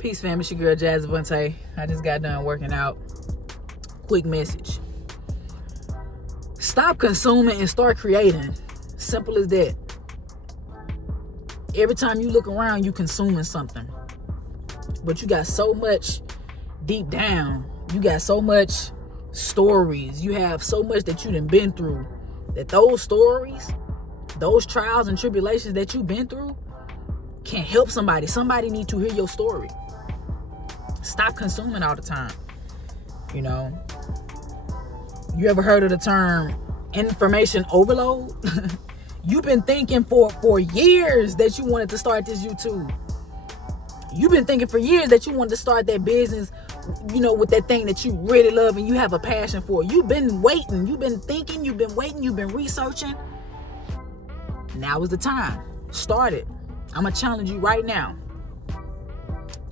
Peace, fam. It's your girl, Avantí. I just got done working out. Quick message. Stop consuming and start creating. Simple as that. Every time you look around, you consuming something. But you got so much deep down. You got so much stories. You have so much that you done been through. That those stories, those trials and tribulations that you've been through can help somebody. Somebody need to hear your story. Stop consuming all the time. You know, you ever heard of the term information overload? You've been thinking for years that you wanted to start this YouTube. You've been thinking for years that you wanted to start that business, you know, with that thing that you really love and you have a passion for. You've been waiting. You've been thinking. You've been waiting. You've been researching. Now is the time. Start it. I'm going to challenge you right now.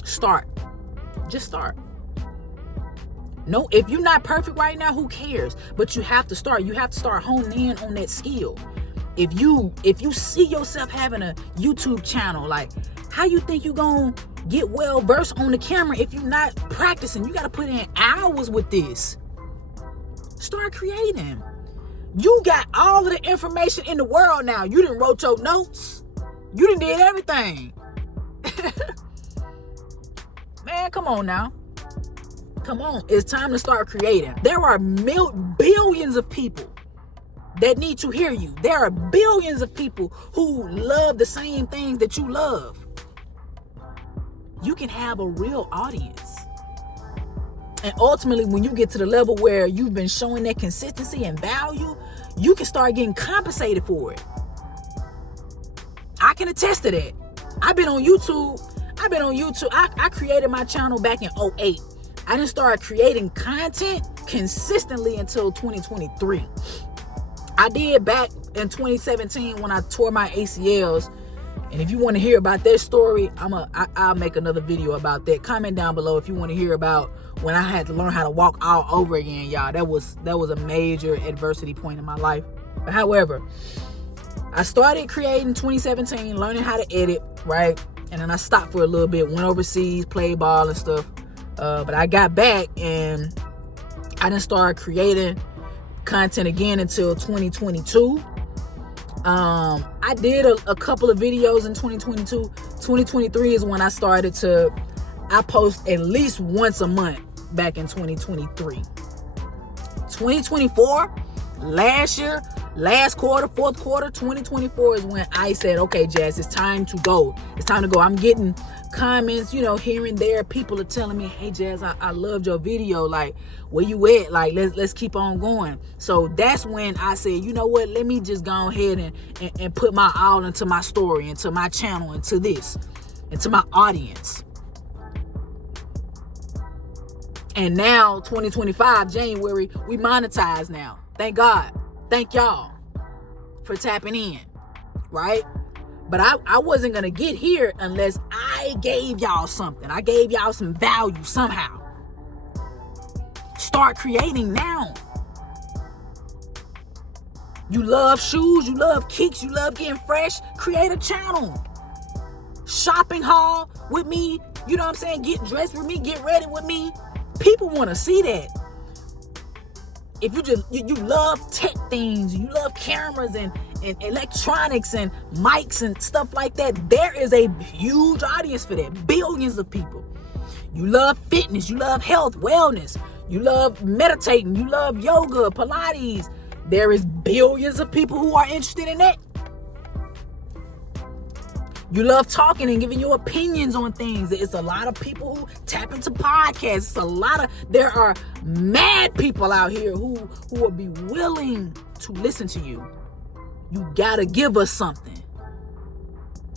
Start. Just start. No, if you're not perfect right now, who cares? But you have to start. You have to start honing in on that skill. If you see yourself having a YouTube channel, like, how you think you gonna get well versed on the camera if you're not practicing? You gotta put in hours with this. Start creating. You got all of the information in the world now. You done wrote your notes. You done did everything. Man, come on now. Come on. It's time to start creating. There are billions of people that need to hear you. There are billions of people who love the same things that you love. You can have a real audience. And ultimately, when you get to the level where you've been showing that consistency and value, you can start getting compensated for it. I can attest to that. I've been on YouTube. I created my channel back in 2008. I didn't start creating content consistently until 2023. I did back in 2017 when I tore my ACLs. And if you want to hear about that story, I'll make another video about that. Comment down below if you want to hear about when I had to learn how to walk all over again, y'all. That was a major adversity point in my life. But however, I started creating 2017, learning how to edit, right? And then I stopped for a little bit, went overseas, played ball and stuff. But I got back and I didn't start creating content again until 2022. I did a couple of videos in 2022. 2023 is when I post at least once a month back in 2023. 2024, last year, last quarter, fourth quarter, 2024 is when I said, okay, Jazz, it's time to go. It's time to go. I'm getting comments, you know, here and there. People are telling me, hey, Jazz, I loved your video. Like, where you at? Like, let's keep on going. So that's when I said, you know what? Let me just go ahead and put my all into my story, into my channel, into this, into my audience. And now, 2025, January, we monetize now. Thank God. Thank y'all for tapping in, right? But I wasn't going to get here unless I gave y'all something. I gave y'all some value somehow. Start creating now. You love shoes, you love kicks, you love getting fresh. Create a channel. Shopping haul with me. You know what I'm saying? Get dressed with me, get ready with me. People want to see that. If you love tech things, you love cameras and electronics and mics and stuff like that, there is a huge audience for that. Billions of people. You love fitness, you love health, wellness, you love meditating, you love yoga, Pilates. There is billions of people who are interested in that. You love talking and giving your opinions on things. It's a lot of people who tap into podcasts. There are mad people out here who will be willing to listen to you. You gotta give us something.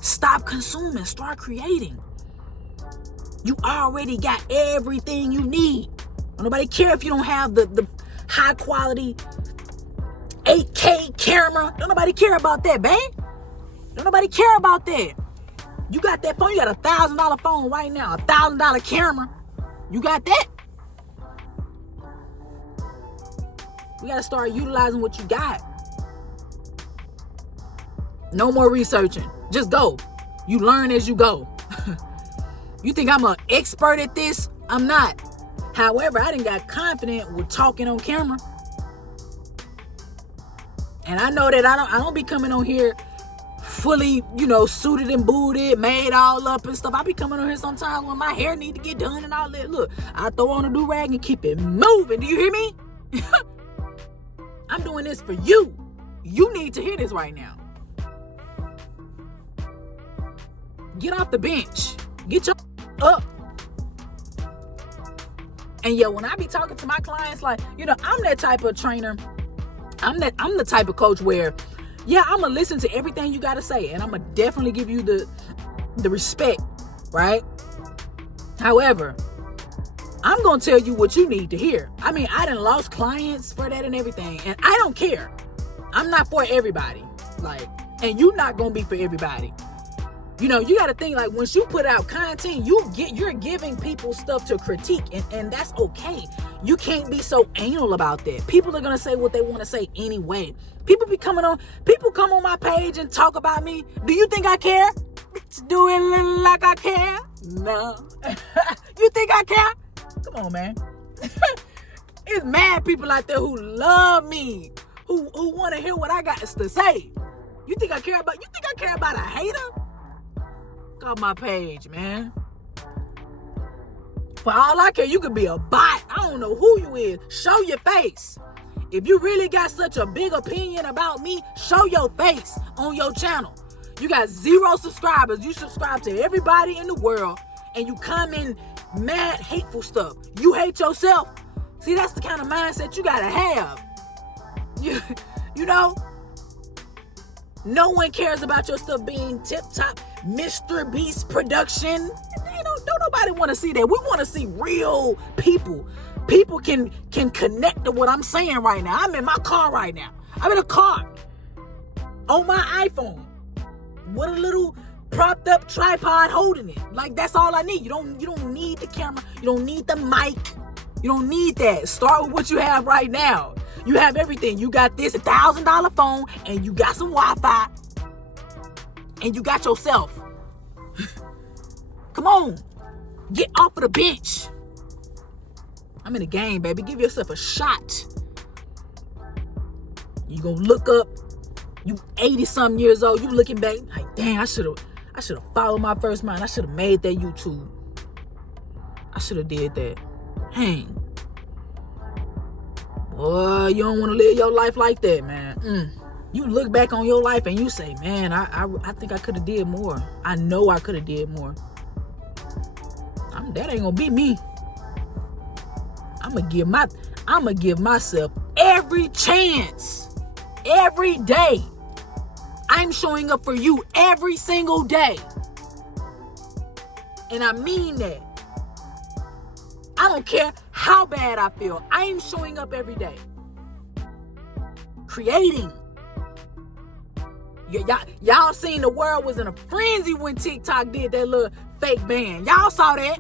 Stop consuming, start creating. You already got everything you need. Nobody care if you don't have the high quality 8K camera. Don't nobody care about that, babe. Don't nobody care about that. You got that phone. You got $1,000 phone right now. $1,000 camera. You got that? We got to start utilizing what you got. No more researching. Just go. You learn as you go. You think I'm an expert at this? I'm not. However, I done got confident with talking on camera. And I know that I don't be coming on here fully, suited and booted, made all up and stuff. I be coming on here sometimes when my hair need to get done and all that. Look, I throw on a do-rag and keep it moving. Do you hear me? I'm doing this for you. You need to hear this right now. Get off the bench. Get your up. And when I be talking to my clients, like, I'm that type of trainer. I'm the type of coach where, I'm going to listen to everything you got to say. And I'm going to definitely give you the respect, right? However, I'm going to tell you what you need to hear. I mean, I done lost clients for that and everything. And I don't care. I'm not for everybody. And you're not going to be for everybody. You got to think, like, once you put out content, you're giving people stuff to critique, and that's okay. You can't be so anal about that. People are going to say what they want to say anyway. People come on my page and talk about me. Do you think I care? Do it look like I care? No. You think I care? Come on, man. It's mad people out there who love me, who want to hear what I got to say. You think I care about a hater? Off my page, man. For all I care, you could be a bot. I don't know who you is. Show your face. If you really got such a big opinion about me, show your face on your channel. You got 0 subscribers. You subscribe to everybody in the world, and you comment mad, hateful stuff. You hate yourself. See, that's the kind of mindset you gotta have. You know? No one cares about your stuff being tip-top Mr. Beast production. Don't nobody want to see that. We want to see real people. People can connect to what I'm saying right now. I'm in my car right now. I'm in a car on my iPhone with a little propped up tripod holding it. Like, that's all I need. You don't need the camera. You don't need the mic. You don't need that. Start with what you have right now. You have everything. You got this $1,000 phone, and you got some Wi-Fi, and you got yourself. Come on. Get off of the bench. I'm in the game, baby. Give yourself a shot. You gonna look up. You 80-something years old. You looking back like, dang, I should have followed my first mind. I should have made that YouTube. I should have did that. Dang. Boy, you don't want to live your life like that, man. You look back on your life and you say, man, I think I could have did more. I know I could have did more. That ain't gonna be me. I'm gonna give myself every chance, every day. I'm showing up for you every single day. And I mean that. I don't care how bad I feel. I am showing up every day. Creating. Y'all seen the world was in a frenzy when TikTok did that little fake ban. Y'all saw that.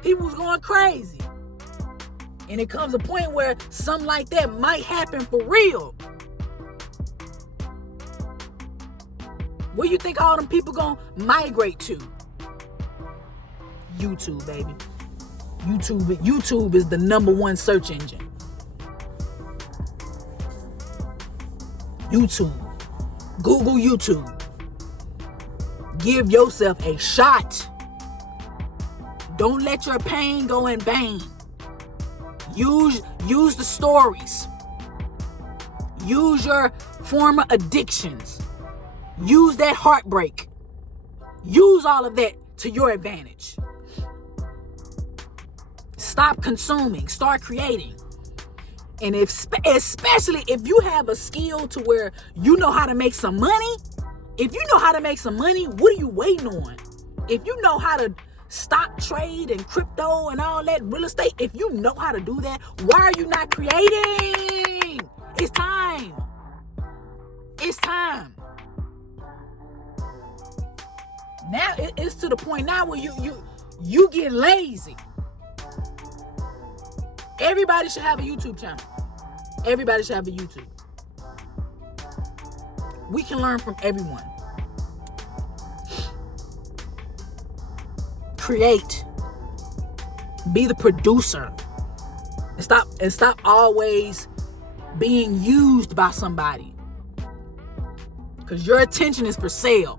People was going crazy. And it comes a point where something like that might happen for real. Where you think all them people gonna migrate to? YouTube, baby. YouTube is the #1 search engine. YouTube. Google YouTube. Give yourself a shot. Don't let your pain go in vain. Use the stories. Use your former addictions. Use that heartbreak. Use all of that to your advantage. Stop consuming. Start creating. And especially if you have a skill to where you know how to make some money, what are you waiting on? If you know how to stock trade and crypto and all that real estate, if you know how to do that, why are you not creating? It's time. It's time. Now it's to the point now where you get lazy. Everybody should have a YouTube channel. Everybody should have a YouTube. We can learn from everyone. create. Be the producer. And stop always being used by somebody. Because your attention is for sale.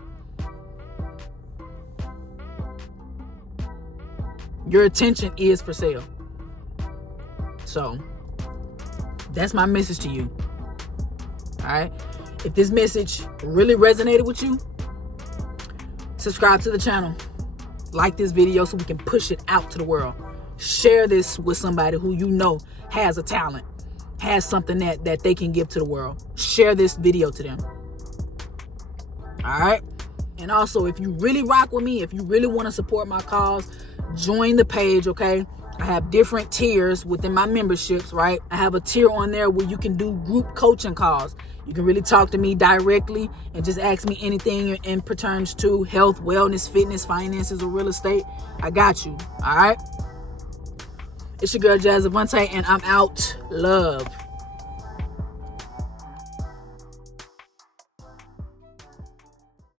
Your attention is for sale. So, that's my message to you. Alright? If this message really resonated with you, subscribe to the channel. Like this video so we can push it out to the world. Share this with somebody who you know has a talent, has something that they can give to the world. Share this video to them. Alright? And also, if you really rock with me, if you really want to support my cause, join the page, okay? I have different tiers within my memberships, right? I have a tier on there where you can do group coaching calls. You can really talk to me directly and just ask me anything in pertains to health, wellness, fitness, finances, or real estate. I got you, all right? It's your girl, Jazz Avantí, and I'm out. Love.